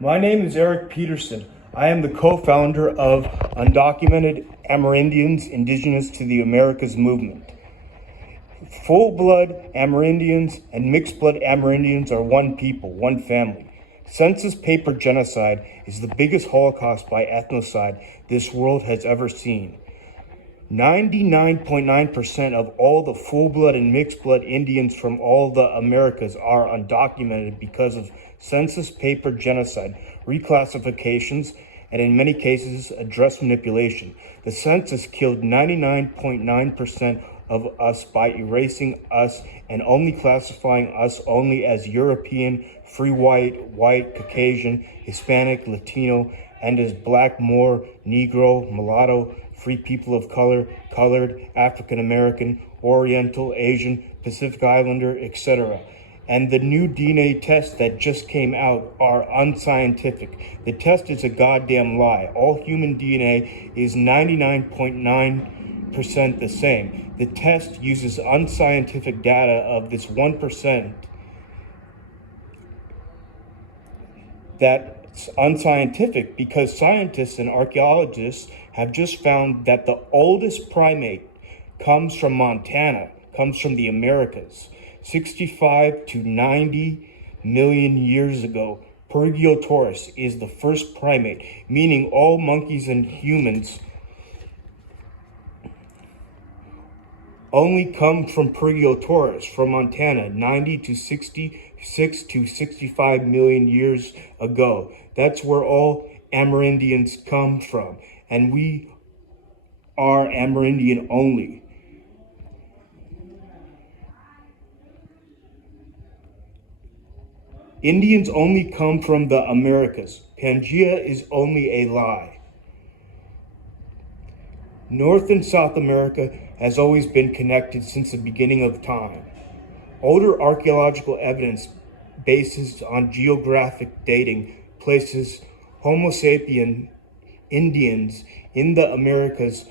My name is Eric Peterson. I am the co-founder of Undocumented Amerindians Indigenous to the Americas movement. Full-blood Amerindians and mixed-blood Amerindians are one people, one family. Census paper genocide is the biggest Holocaust by ethnocide this world has ever seen. 99.9% of all the full-blood and mixed-blood Indians from all the Americas are undocumented because of census paper genocide, reclassifications, and in many cases, address manipulation. The census killed 99.9% of us by erasing us and only classifying us only as European, free white, Caucasian, Hispanic, Latino, and as Black, Moor, Negro, Mulatto, free people of color, colored, African American, Oriental, Asian, Pacific Islander, etc. And the new DNA tests that just came out are unscientific. The test is a goddamn lie. All human DNA is 99.9% the same. The test uses unscientific data of this 1% that's unscientific, because scientists and archaeologists have just found that the oldest primate comes from Montana, comes from the Americas, 65 to 90 million years ago. Pyrgiotaurus is the first primate, meaning all monkeys and humans only come from Pyrgiotaurus, from Montana, 90 to 66 to 65 million years ago. That's where all Amerindians come from, and we are Amerindian only. Indians only come from the Americas. Pangea is only a lie. North and South America has always been connected since the beginning of time. Older archaeological evidence bases on geographic dating places Homo sapien Indians in the Americas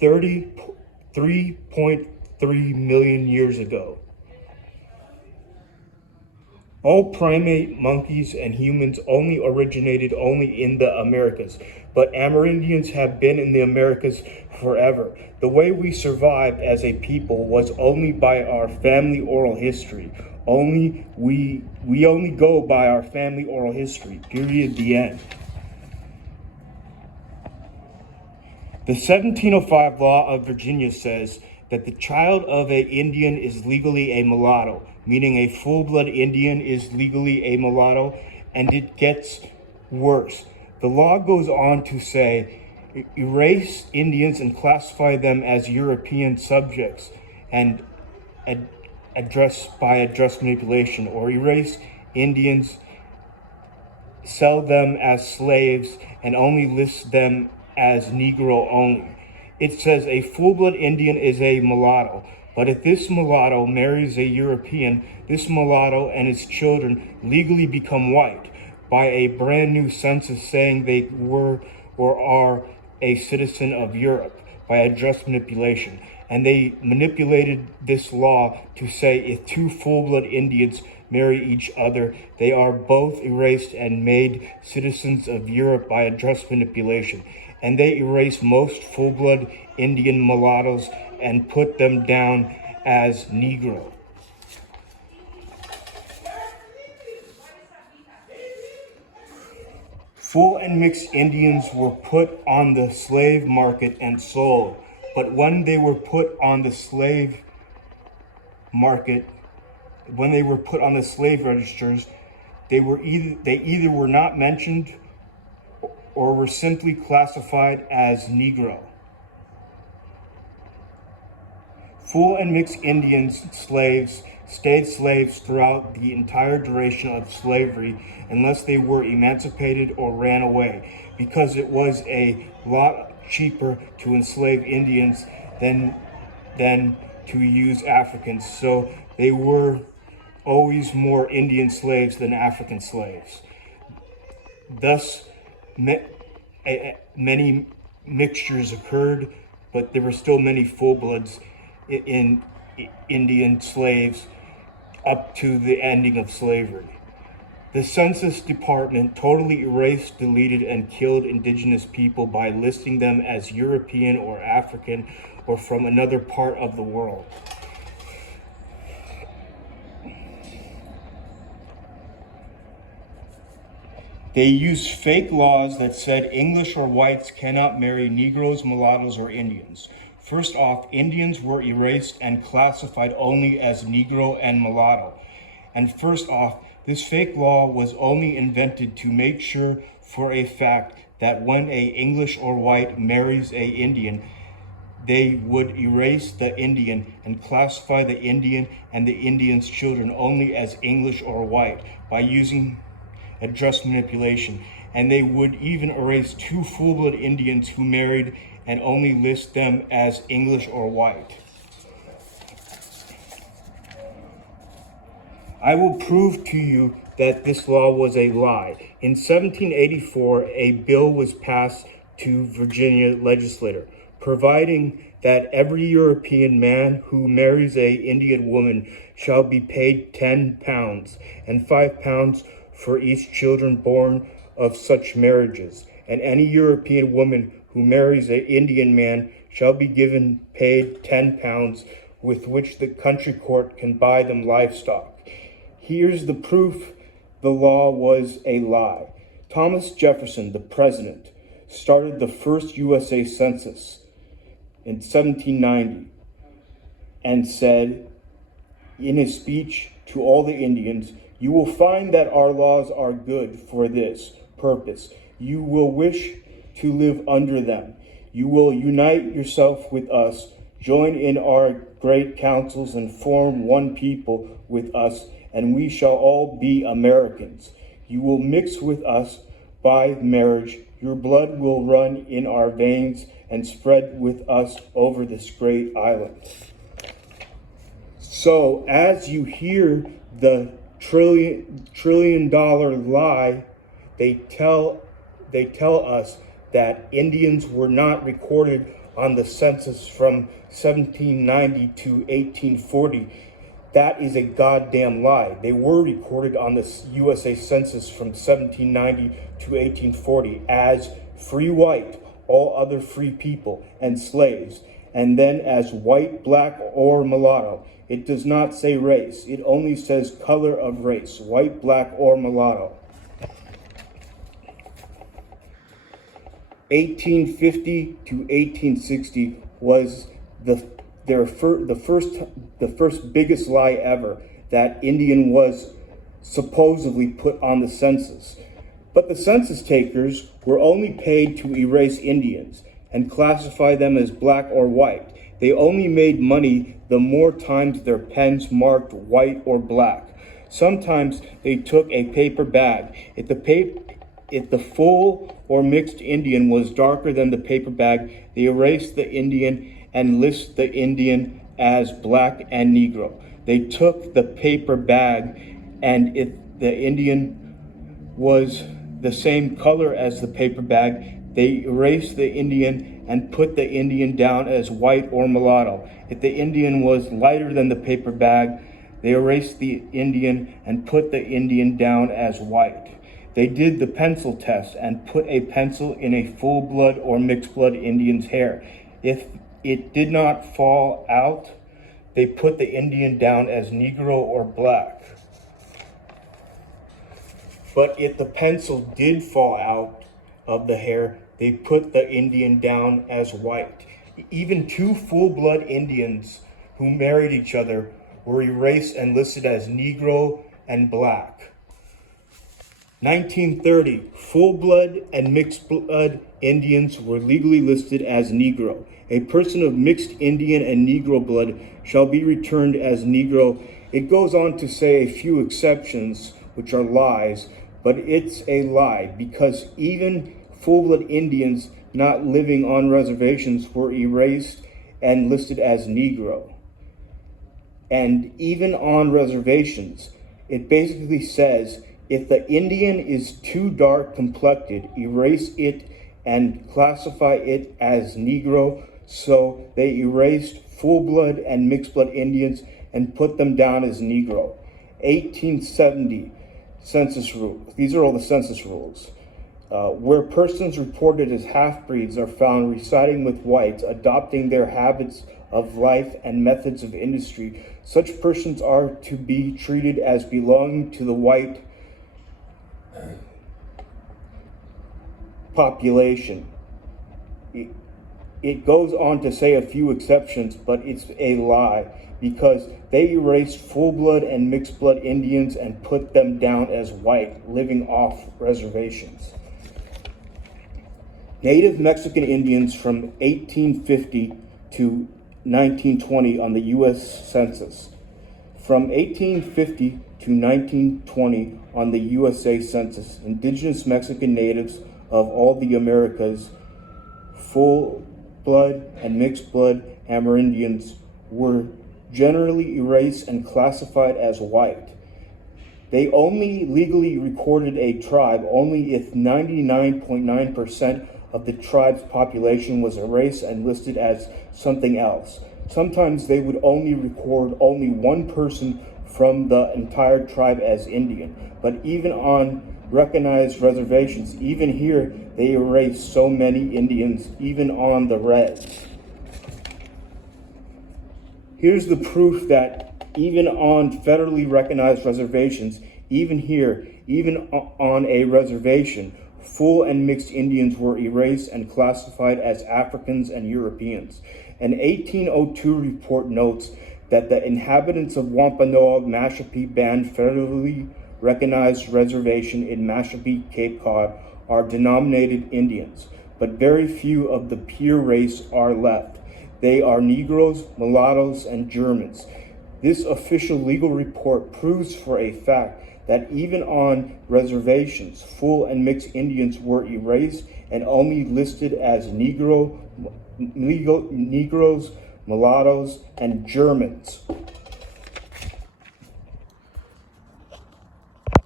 33.3 million years ago. All primate monkeys and humans only originated only in the Americas, but Amerindians have been in the Americas forever. The way we survived as a people was only by our family oral history. We only go by our family oral history, period, the end. The 1705 law of Virginia says that the child of an Indian is legally a mulatto, meaning a full-blood Indian is legally a mulatto, and it gets worse. The law goes on to say, erase Indians and classify them as European subjects and address manipulation, or erase Indians, sell them as slaves, and only list them as Negro only. It says a full-blood Indian is a mulatto, but if this mulatto marries a European, this mulatto and his children legally become white by a brand new census saying they were or are a citizen of Europe by address manipulation. And they manipulated this law to say if two full-blood Indians marry each other, they are both erased and made citizens of Europe by address manipulation. And they erased most full-blood Indian mulattoes and put them down as Negro. Full and mixed Indians were put on the slave market and sold, but when they were put on the slave market, when they were put on the slave registers, they either were not mentioned or were simply classified as Negro. Full and mixed Indians slaves stayed slaves throughout the entire duration of slavery unless they were emancipated or ran away, because it was a lot cheaper to enslave Indians than to use Africans. So they were always more Indian slaves than African slaves. Thus, many mixtures occurred, but there were still many full-bloods in Indian slaves up to the ending of slavery. The Census Department totally erased, deleted, and killed indigenous people by listing them as European or African or from another part of the world. They used fake laws that said English or whites cannot marry Negroes, mulattoes, or Indians. First off, Indians were erased and classified only as Negro and mulatto. And first off, this fake law was only invented to make sure for a fact that when a English or white marries a Indian, they would erase the Indian and classify the Indian and the Indian's children only as English or white by using address manipulation. And they would even erase 2 full-blood Indians who married and only list them as English or white. I will prove to you that this law was a lie. In 1784, a bill was passed to Virginia legislature, providing that every European man who marries a Indian woman shall be paid 10 pounds and 5 pounds for each children born of such marriages. And any European woman who marries an Indian man shall be given paid 10 pounds with which the country court can buy them livestock. Here's the proof the law was a lie. Thomas Jefferson, the president, started the first USA census in 1790 and said in his speech to all the Indians, "You will find that our laws are good for this purpose. You will wish to live under them. You will unite yourself with us, join in our great councils, and form one people with us, and we shall all be Americans. You will mix with us by marriage. Your blood will run in our veins and spread with us over this great island." So as you hear the trillion dollar lie, they tell us that Indians were not recorded on the census from 1790 to 1840. That is a goddamn lie. They were recorded on the USA Census from 1790 to 1840 as free white, all other free people, and slaves, and then as white, black, or mulatto. It does not say race. It only says color of race, white, black, or mulatto. 1850 to 1860 was the first biggest lie ever that Indian was supposedly put on the census. But the census takers were only paid to erase Indians and classify them as black or white. They only made money the more times their pens marked white or black. Sometimes they took a paper bag. If the full or mixed Indian was darker than the paper bag, they erased the Indian and list the Indian as black and Negro. They took the paper bag, and if the Indian was the same color as the paper bag, they erased the Indian and put the Indian down as white or mulatto. If the Indian was lighter than the paper bag, they erased the Indian and put the Indian down as white. They did the pencil test and put a pencil in a full-blood or mixed-blood Indian's hair. If it did not fall out, they put the Indian down as Negro or black. But if the pencil did fall out of the hair, they put the Indian down as white. Even 2 full-blood Indians who married each other were erased and listed as Negro and black. 1930, full-blood and mixed-blood Indians were legally listed as Negro. A person of mixed Indian and Negro blood shall be returned as Negro. It goes on to say a few exceptions, which are lies, but it's a lie because even full-blood Indians not living on reservations were erased and listed as Negro. And even on reservations, it basically says, if the Indian is too dark complected, erase it and classify it as Negro. So they erased full-blood and mixed-blood Indians and put them down as Negro. 1870, census rules. These are all the census rules. Where persons reported as half-breeds are found residing with whites, adopting their habits of life and methods of industry, such persons are to be treated as belonging to the white population. It goes on to say a few exceptions, but it's a lie, because they erased full-blood and mixed-blood Indians and put them down as white, living off reservations. Native Mexican Indians from 1850 to 1920 on the U.S. Census. From 1850 to 1920 on the USA Census, indigenous Mexican natives of all the Americas, full-blood and mixed-blood Amerindians, were generally erased and classified as white. They only legally recorded a tribe only if 99.9% of the tribe's population was erased and listed as something else. Sometimes they would only record only one person from the entire tribe as Indian. But even on recognized reservations, even here, they erase so many Indians, even on the res. Here's the proof that even on federally recognized reservations, even here, even on a reservation, full and mixed Indians were erased and classified as Africans and Europeans. An 1802 report notes that the inhabitants of Wampanoag, Mashpee Band federally recognized reservation in Mashpee, Cape Cod are denominated Indians, but very few of the pure race are left. They are Negroes, mulattoes, and Germans. This official legal report proves for a fact that even on reservations, full and mixed Indians were erased and only listed as Negroes, mulattoes, and Germans.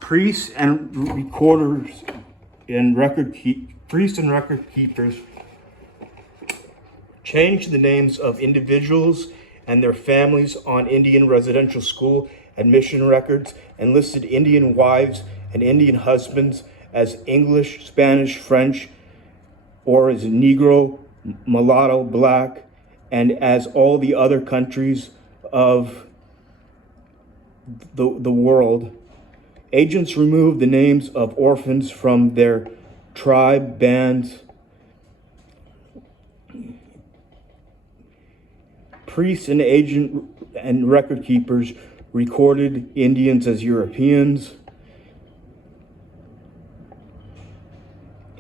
Priests and recorders and record keepers changed the names of individuals and their families on Indian residential school admission records and listed Indian wives and Indian husbands as English, Spanish, French, or as Negro, mulatto, black, and as all the other countries of the world. Agents removed the names of orphans from their tribe bands. Priests and agent and record keepers recorded Indians as Europeans.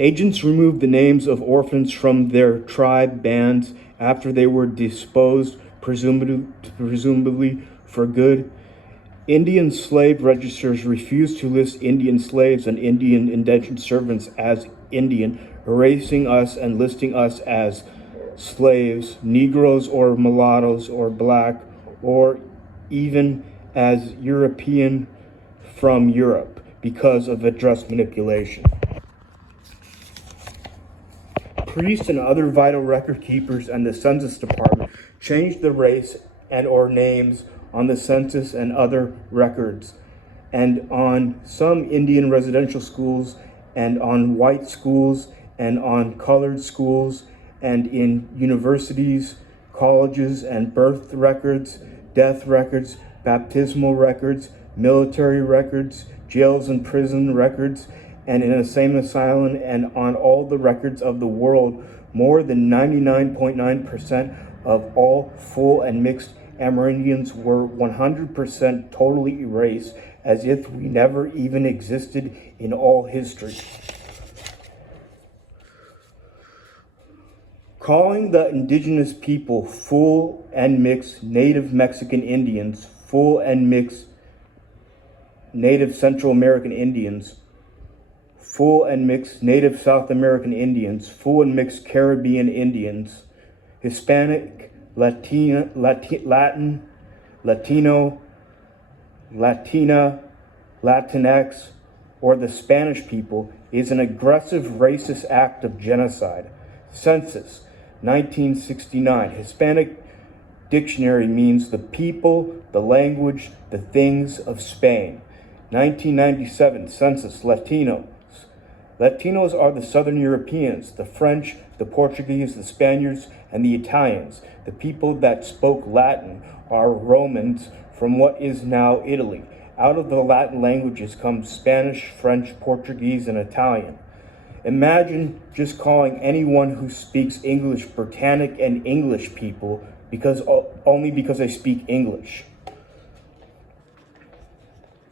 Agents removed the names of orphans from their tribe bands after they were disposed, presumably for good. Indian slave registers refused to list Indian slaves and Indian indentured servants as Indian, erasing us and listing us as slaves, Negroes or mulattoes or black, or even as European from Europe because of address manipulation. Priests and other vital record keepers and the Census Department changed the race and or names on the census and other records, and on some Indian residential schools, and on white schools, and on colored schools, and in universities, colleges, and birth records, death records, baptismal records, military records, jails and prison records, and in a sane asylum, and on all the records of the world. More than 99.9% of all full and mixed Amerindians were 100% totally erased, as if we never even existed in all history. Calling the indigenous people full and mixed Native Mexican Indians, full and mixed Native Central American Indians, full and mixed Native South American Indians, full and mixed Caribbean Indians, Hispanic, Latin, Latino, Latina, Latinx, or the Spanish people is an aggressive racist act of genocide. Census, 1969. Hispanic dictionary means the people, the language, the things of Spain. 1997 census, Latinos. Latinos are the Southern Europeans, the French, the Portuguese, the Spaniards, and the Italians. The people that spoke Latin are Romans from what is now Italy. Out of the Latin languages come Spanish, French, Portuguese, and Italian. Imagine just calling anyone who speaks English Britannic and English people only because they speak English.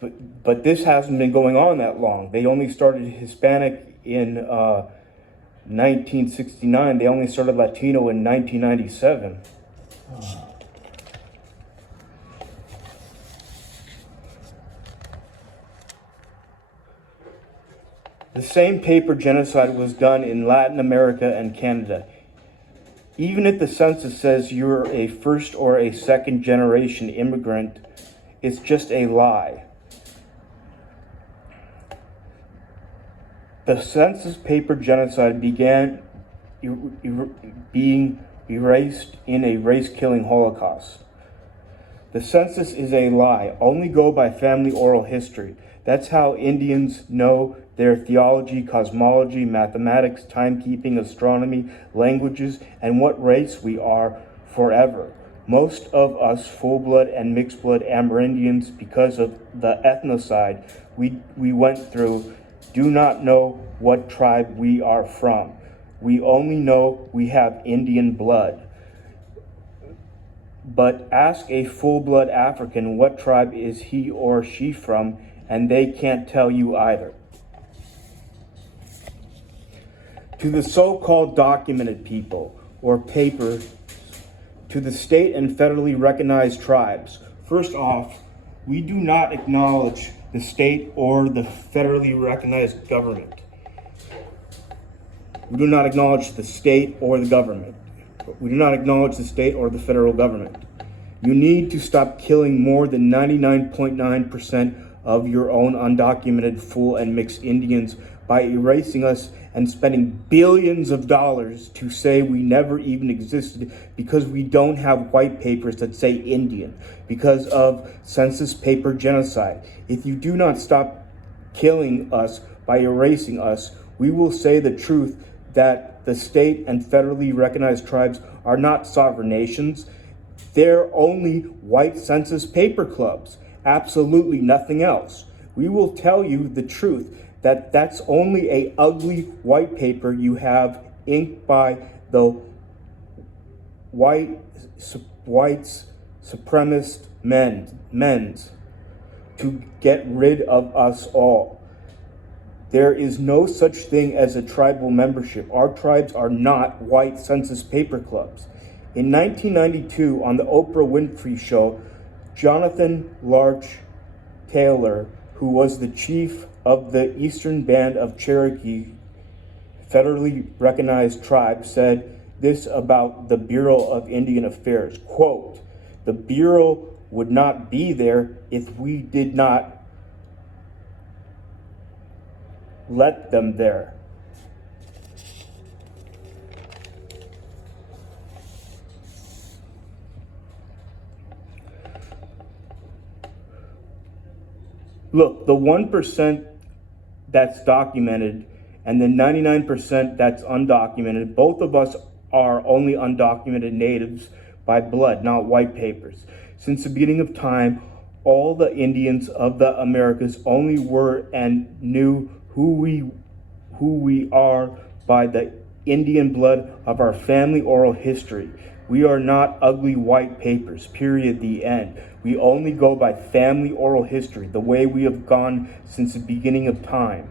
But this hasn't been going on that long. They only started Hispanic in 1969. They only started Latino in 1997. The same paper genocide was done in Latin America and Canada. Even if the census says you're a first or a second generation immigrant, it's just a lie. The census paper genocide began being erased in a race-killing Holocaust. The census is a lie. Only go by family oral history. That's how Indians know their theology, cosmology, mathematics, timekeeping, astronomy, languages, and what race we are forever. Most of us full-blood and mixed-blood Amerindians, because of the ethnocide we went through, do not know what tribe we are from. We only know we have Indian blood. But ask a full-blood African what tribe is he or she from, and they can't tell you either. To the so-called documented people, or paper, to the state and federally recognized tribes. First off, we do not acknowledge the state or the federally recognized government. We do not acknowledge the state or the government. We do not acknowledge the state or the federal government. You need to stop killing more than 99.9% of your own undocumented full and mixed Indians by erasing us and spending billions of dollars to say we never even existed because we don't have white papers that say Indian, because of census paper genocide. If you do not stop killing us by erasing us, we will say the truth that the state and federally recognized tribes are not sovereign nations. They're only white census paper clubs, absolutely nothing else. We will tell you the truth that that's only a ugly white paper you have inked by the white supremacist men's to get rid of us all. There is no such thing as a tribal membership. Our tribes are not white census paper clubs. In 1992, on the Oprah Winfrey Show, Jonathan Larch Taylor, who was the chief of the Eastern Band of Cherokee federally recognized tribe, said this about the Bureau of Indian Affairs, quote, "The Bureau would not be there if we did not let them there." Look, the 1% that's documented and the 99% that's undocumented, both of us are only undocumented natives by blood, not white papers. Since the beginning of time, all the Indians of the Americas only were and knew who we are by the Indian blood of our family oral history. We are not ugly white papers, period, the end. We only go by family oral history, the way we have gone since the beginning of time.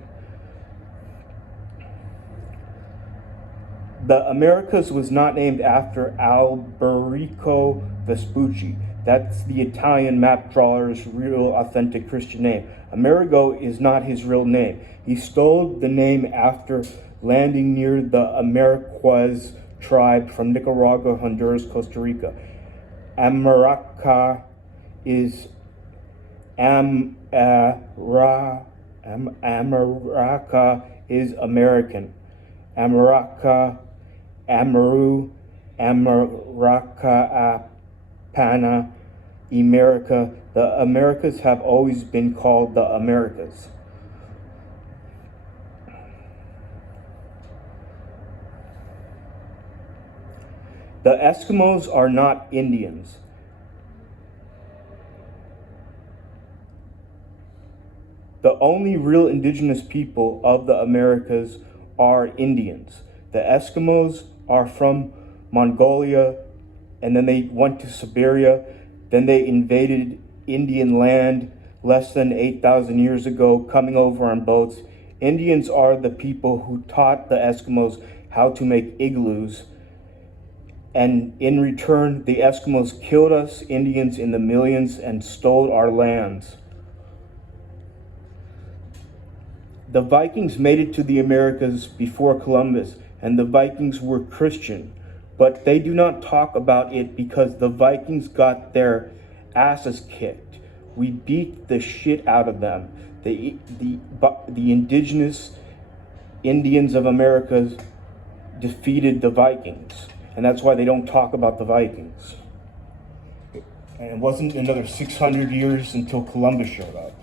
The Americas was not named after Alberico Vespucci. That's the Italian map drawer's real authentic Christian name. Amerigo is not his real name. He stole the name after landing near the Ameriquaz tribe from Nicaragua, Honduras, Costa Rica. America is America is American. America, Amaru, America Apana, America. The Americas have always been called the Americas. The Eskimos are not Indians. The only real indigenous people of the Americas are Indians. The Eskimos are from Mongolia, and then they went to Siberia. Then they invaded Indian land less than 8,000 years ago, coming over on boats. Indians are the people who taught the Eskimos how to make igloos. And in return, the Eskimos killed us Indians in the millions and stole our lands. The Vikings made it to the Americas before Columbus, and the Vikings were Christian, but they do not talk about it because the Vikings got their asses kicked. We beat the shit out of them. The indigenous Indians of America defeated the Vikings, and that's why they don't talk about the Vikings. And it wasn't another 600 years until Columbus showed up.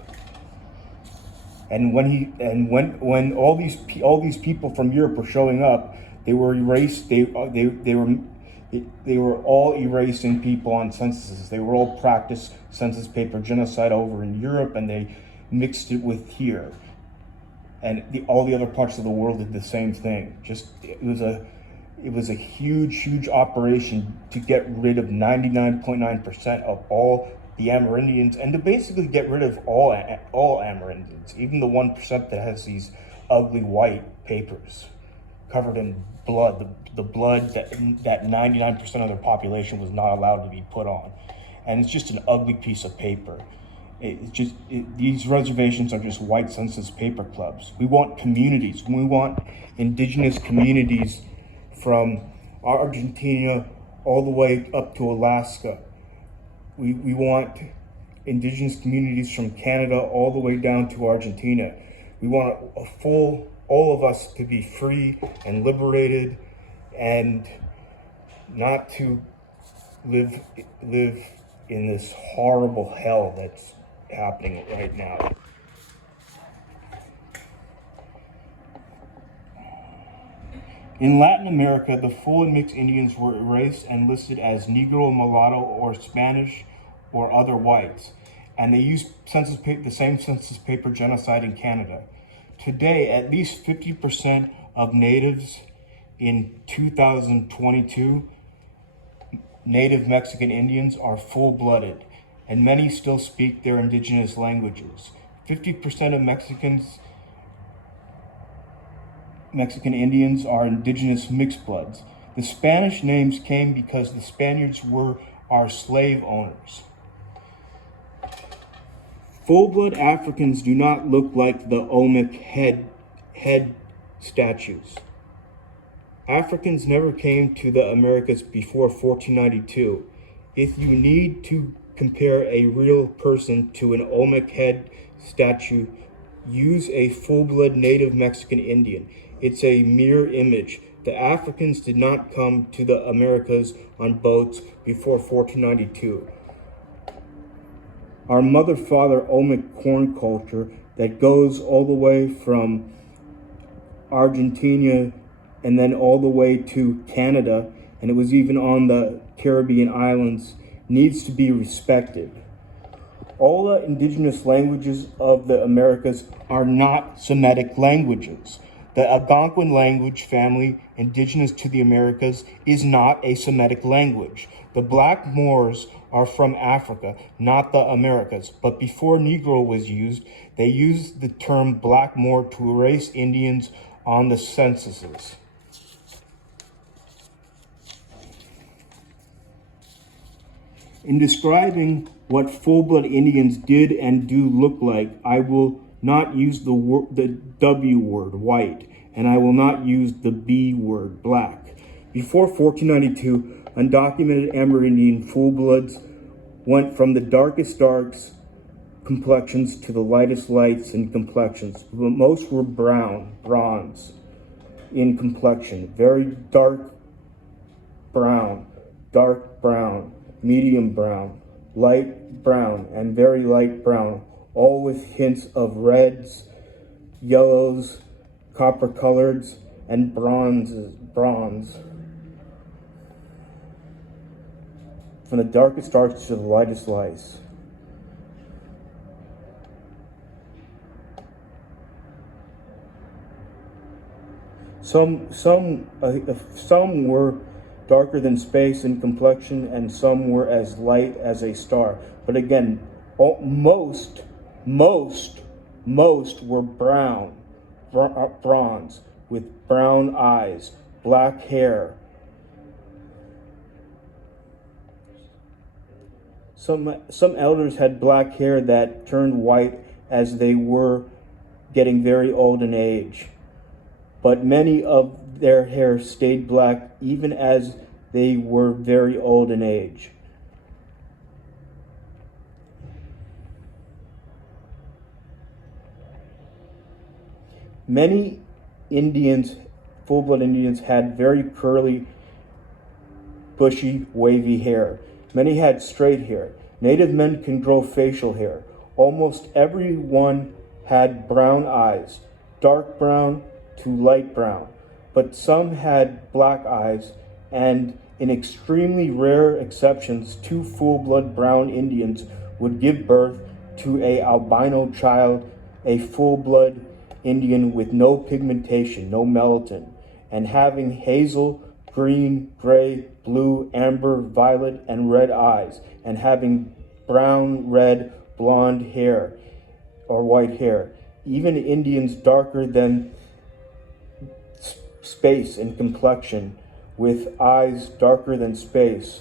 And when all these people from Europe were showing up, they were erased. They were all erasing people on censuses. They were all practiced census paper genocide over in Europe, and they mixed it with here. And all the other parts of the world did the same thing. It was a huge operation to get rid of 99.9% of all the Amerindians, and to basically get rid of all Amerindians, even the 1% that has these ugly white papers covered in blood, the blood that 99% of their population was not allowed to be put on. And it's just an ugly piece of paper. These reservations are just white census paper clubs. We want communities. We want indigenous communities from Argentina all the way up to Alaska. We want indigenous communities from Canada all the way down to Argentina. We want all of us to be free and liberated, and not to live in this horrible hell that's happening right now. In Latin America, the full and mixed Indians were erased and listed as Negro, mulatto, or Spanish, or other whites, and they used the same census paper genocide in Canada. Today, at least 50% of natives in 2022, native Mexican Indians, are full-blooded, and many still speak their indigenous languages. 50% of Mexican Indians are indigenous mixed bloods. The Spanish names came because the Spaniards were our slave owners. Full-blood Africans do not look like the Olmec head statues. Africans never came to the Americas before 1492. If you need to compare a real person to an Olmec head statue, use a full-blood native Mexican Indian. It's a mirror image. The Africans did not come to the Americas on boats before 1492. Our mother-father Olmec corn culture that goes all the way from Argentina and then all the way to Canada, and it was even on the Caribbean islands, needs to be respected. All the indigenous languages of the Americas are not Semitic languages. The Algonquin language family, indigenous to the Americas, is not a Semitic language. The Black Moors are from Africa, not the Americas. But before Negro was used, they used the term Black Moor to erase Indians on the censuses. In describing what full-blood Indians did and do look like, I will not use the W word, white, and I will not use the B word, black. Before 1492, undocumented Amerindian full-bloods went from the darkest darks complexions to the lightest lights in complexions. Most were brown, bronze in complexion, very dark brown, medium brown, light brown, and very light brown, all with hints of reds, yellows, copper coloreds, and bronze. From the darkest darks to the lightest lights. Some were darker than space in complexion, and some were as light as a star. But again, most were bronze, with brown eyes, black hair. Some elders had black hair that turned white as they were getting very old in age. But many of their hair stayed black even as they were very old in age. Many Indians, full-blood Indians, had very curly, bushy, wavy hair. Many had straight hair. Native men can grow facial hair. Almost everyone had brown eyes, dark brown to light brown, but some had black eyes, and in extremely rare exceptions, 2 full-blood brown Indians would give birth to an albino child, a full-blood Indian with no pigmentation, no melanin, and having hazel, green, gray, blue, amber, violet, and red eyes, and having brown, red, blonde hair or white hair. Even Indians darker than space in complexion, with eyes darker than space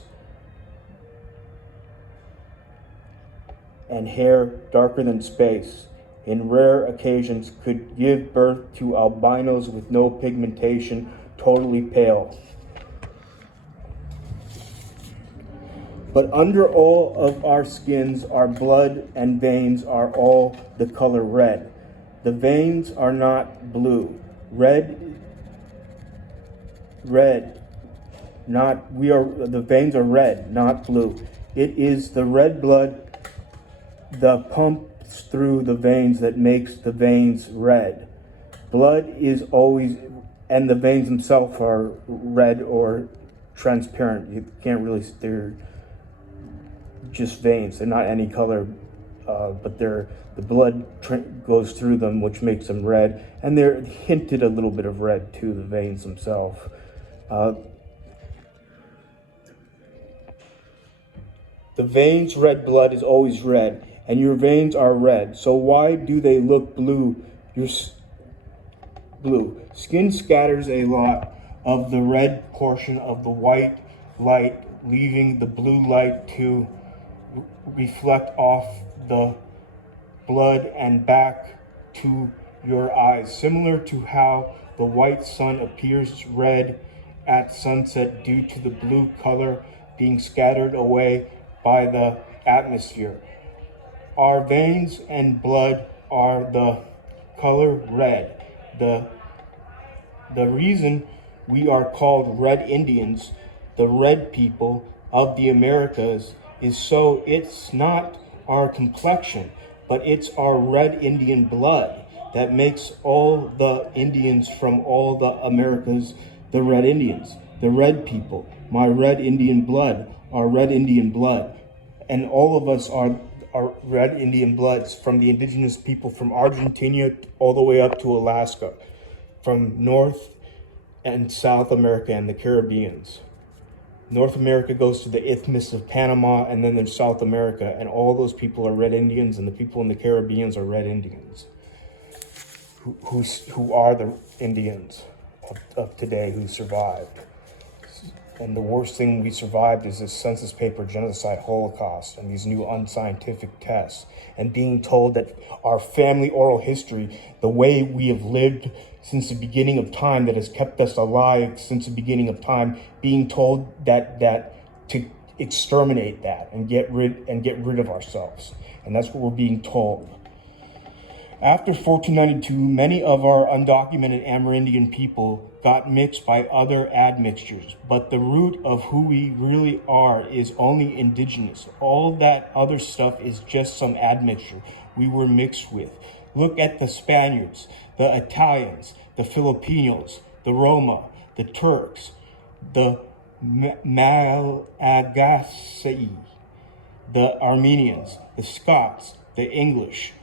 and hair darker than space, in rare occasions could give birth to albinos with no pigmentation, totally pale. But under all of our skins, our blood and veins are all the color red. The veins are not blue. The veins are red, not blue. It is the red blood that pumps through the veins that makes the veins red. Blood is always, and the veins themselves are red or transparent. You can't really, they're just veins. They're not any color, but the blood goes through them, which makes them red, and they're hinted a little bit of red too, the veins themselves. The veins' red blood is always red, and your veins are red. So why do they look blue? Blue. Skin scatters a lot of the red portion of the white light, leaving the blue light to reflect off the blood and back to your eyes, similar to how the white sun appears red at sunset due to the blue color being scattered away by the atmosphere. Our veins and blood are the color red. The reason we are called Red Indians, the red people of the Americas, is so it's not our complexion, but it's our red Indian blood that makes all the Indians from all the Americas the Red Indians, the red people, my red Indian blood, our red Indian blood. And all of us are red Indian bloods, from the indigenous people from Argentina all the way up to Alaska, from North and South America and the Caribbeans. North America goes to the Isthmus of Panama, and then there's South America, and all those people are Red Indians, and the people in the Caribbeans are Red Indians, who are the Indians of today who survived. And the worst thing we survived is this census paper genocide holocaust and these new unscientific tests, and being told that our family oral history, the way we have lived since the beginning of time, that has kept us alive since the beginning of time, being told that to exterminate that and get rid of ourselves. And that's what we're being told. After 1492, many of our undocumented Amerindian people got mixed by other admixtures, but the root of who we really are is only indigenous. All that other stuff is just some admixture we were mixed with. Look at the Spaniards, the Italians, the Filipinos, the Roma, the Turks, the Malagasy, the Armenians, the Scots, the English,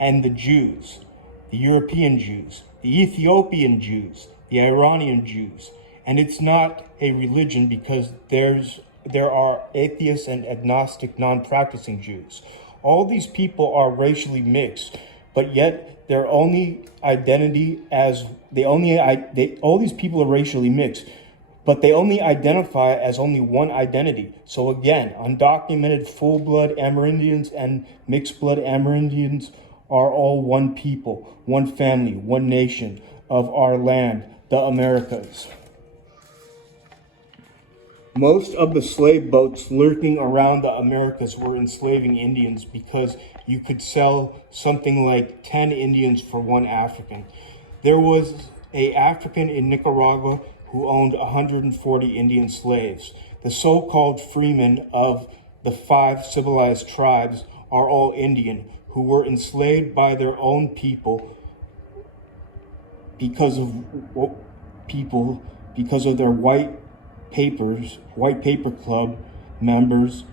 and the Jews, the European Jews, the Ethiopian Jews, the Iranian Jews. And it's not a religion because there are atheists and agnostic non-practicing Jews. All these people are racially mixed, but yet their only identity as all these people are racially mixed, but they only identify as only one identity. So again, undocumented full-blood Amerindians and mixed-blood Amerindians are all one people, one family, one nation of our land, the Americas. Most of the slave boats lurking around the Americas were enslaving Indians because you could sell something like 10 Indians for one African. There was an African in Nicaragua who owned 140 Indian slaves. The so-called freemen of the 5 civilized tribes are all Indian, who were enslaved by their own people because of their white paper club members,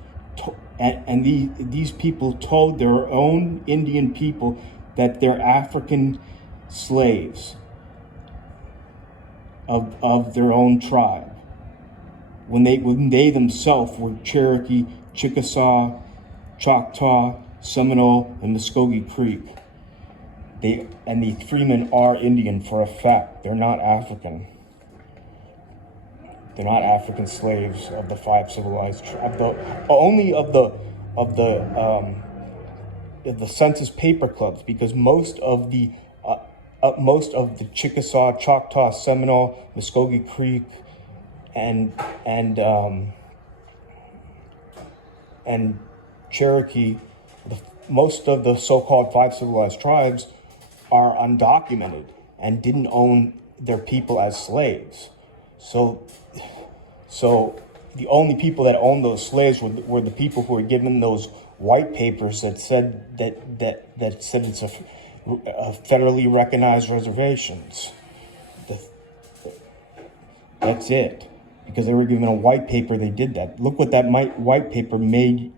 and these people told their own Indian people that they're African slaves of their own tribe, when they themselves were Cherokee, Chickasaw, Choctaw, Seminole, and Muskogee Creek. The freemen are Indian for a fact. They're not African. They're not African slaves of the 5 civilized tribes. Only of the census paper clubs, because most of the Chickasaw, Choctaw, Seminole, Muskogee Creek, and Cherokee, most of the so-called 5 civilized tribes are undocumented and didn't own their people as slaves. So the only people that owned those slaves were the people who were given those white papers that said that said it's a federally recognized reservations. That's it. Because they were given a white paper, they did that. Look what that white paper made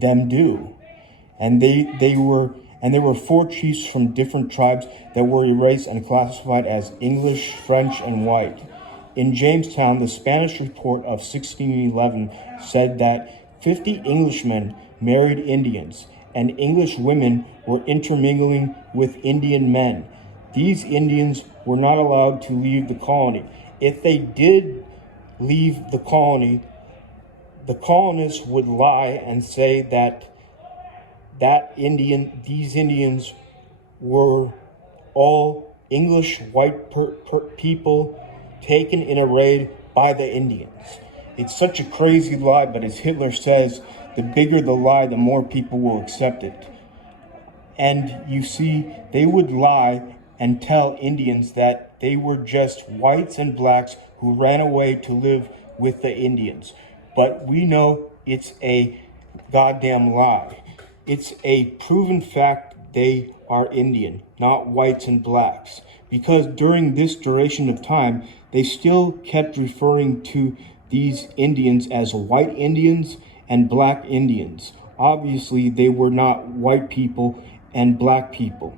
them do. And there were 4 chiefs from different tribes that were erased and classified as English, French, and white. In Jamestown, the Spanish report of 1611 said that 50 Englishmen married Indians, and English women were intermingling with Indian men. These Indians were not allowed to leave the colony. If they did leave the colony, the colonists would lie and say that these Indians were all English white people taken in a raid by the Indians. It's such a crazy lie, but as Hitler says, the bigger the lie, the more people will accept it. And you see, they would lie and tell Indians that they were just whites and blacks who ran away to live with the Indians. But we know it's a goddamn lie. It's a proven fact they are Indian, not whites and blacks. Because during this duration of time, they still kept referring to these Indians as white Indians and black Indians. Obviously, they were not white people and black people.